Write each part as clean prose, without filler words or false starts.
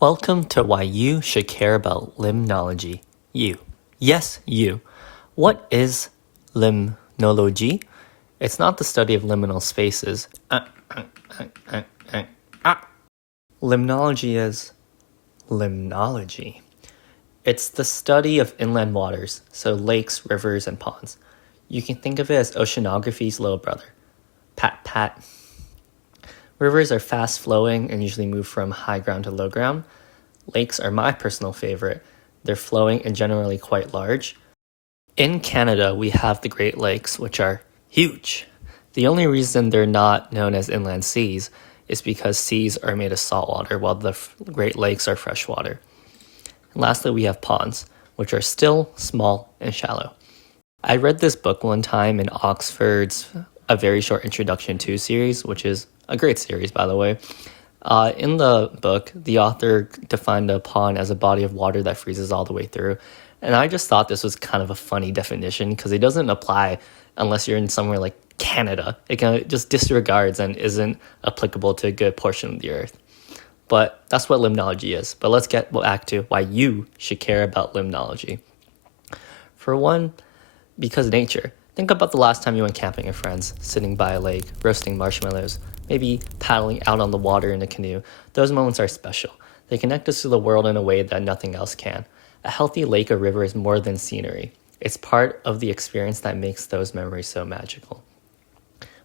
Welcome to why you should care about limnology. You. Yes, you. What is limnology? It's not the study of liminal spaces. Limnology is limnology. It's the study of inland waters, so lakes, rivers, and ponds. You can think of it as oceanography's little brother. Pat, pat. Rivers are fast flowing and usually move from high ground to low ground. Lakes are my personal favorite. They're flowing and generally quite large. In Canada, we have the Great Lakes, which are huge. The only reason they're not known as inland seas is because seas are made of salt water, while the Great Lakes are freshwater. And lastly, we have ponds, which are still small and shallow. I read this book one time in Oxford's A Very Short Introduction to series, which is a great series, by the way. In the book, the author defined a pond as a body of water that freezes all the way through. And I just thought this was kind of a funny definition because it doesn't apply unless you're in somewhere like Canada. It kind of just disregards and isn't applicable to a good portion of the earth. But that's what limnology is. But let's get back to why you should care about limnology. For one, because nature. Think about the last time you went camping with friends, sitting by a lake, roasting marshmallows, maybe paddling out on the water in a canoe. Those moments are special. They connect us to the world in a way that nothing else can. A healthy lake or river is more than scenery. It's part of the experience that makes those memories so magical.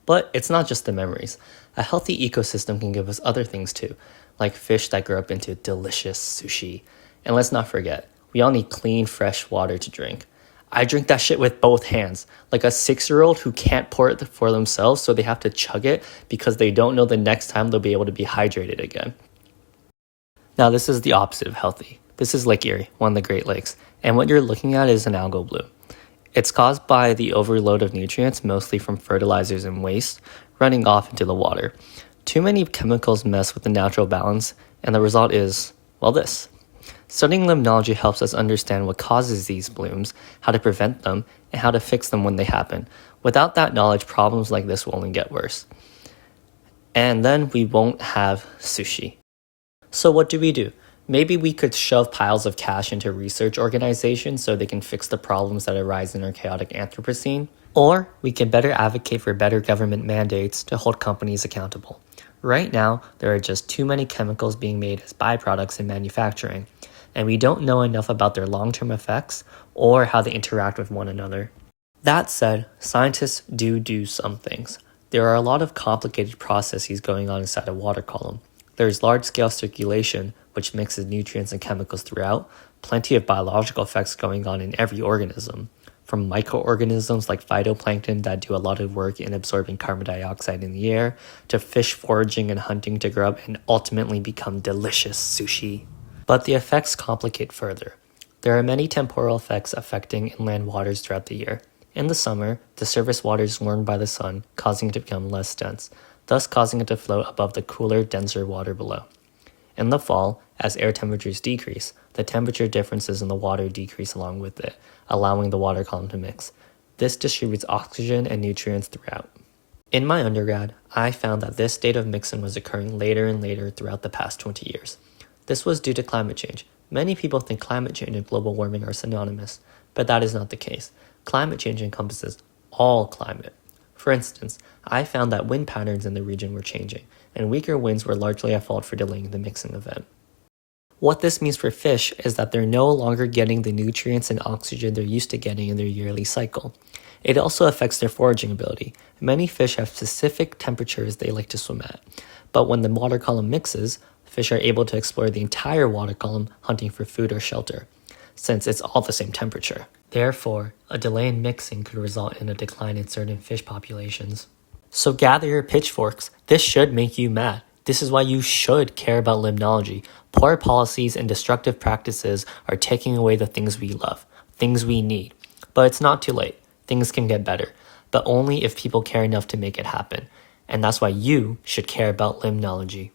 But it's not just the memories. A healthy ecosystem can give us other things too, like fish that grow up into delicious sushi. And let's not forget, we all need clean, fresh water to drink. I drink that shit with both hands, like a 6-year-old who can't pour it for themselves, so they have to chug it because they don't know the next time they'll be able to be hydrated again. Now, this is the opposite of healthy. This is Lake Erie, one of the Great Lakes, and what you're looking at is an algal bloom. It's caused by the overload of nutrients, mostly from fertilizers and waste, running off into the water. Too many chemicals mess with the natural balance, and the result is, well, this. Studying limnology helps us understand what causes these blooms, how to prevent them, and how to fix them when they happen. Without that knowledge, problems like this will only get worse. And then we won't have sushi. So what do? Maybe we could shove piles of cash into research organizations so they can fix the problems that arise in our chaotic Anthropocene. Or we can better advocate for better government mandates to hold companies accountable. Right now, there are just too many chemicals being made as byproducts in manufacturing, and we don't know enough about their long-term effects or how they interact with one another. That said, scientists do some things. There are a lot of complicated processes going on inside a water column. There's large-scale circulation, which mixes nutrients and chemicals throughout, plenty of biological effects going on in every organism, from microorganisms like phytoplankton that do a lot of work in absorbing carbon dioxide in the air, to fish foraging and hunting to grow up and ultimately become delicious sushi. But the effects complicate further. There are many temporal effects affecting inland waters throughout the year. In the summer, the surface water is warmed by the sun, causing it to become less dense, thus causing it to float above the cooler, denser water below. In the fall, as air temperatures decrease, the temperature differences in the water decrease along with it, allowing the water column to mix. This distributes oxygen and nutrients throughout. In my undergrad, I found that this state of mixing was occurring later and later throughout the past 20 years. This was due to climate change. Many people think climate change and global warming are synonymous, but that is not the case. Climate change encompasses all climate. For instance, I found that wind patterns in the region were changing, and weaker winds were largely at fault for delaying the mixing event. What this means for fish is that they're no longer getting the nutrients and oxygen they're used to getting in their yearly cycle. It also affects their foraging ability. Many fish have specific temperatures they like to swim at, but when the water column mixes, fish are able to explore the entire water column hunting for food or shelter, since it's all the same temperature. Therefore, a delay in mixing could result in a decline in certain fish populations. So gather your pitchforks. This should make you mad. This is why you should care about limnology. Poor policies and destructive practices are taking away the things we love, things we need. But it's not too late. Things can get better, but only if people care enough to make it happen. And that's why you should care about limnology.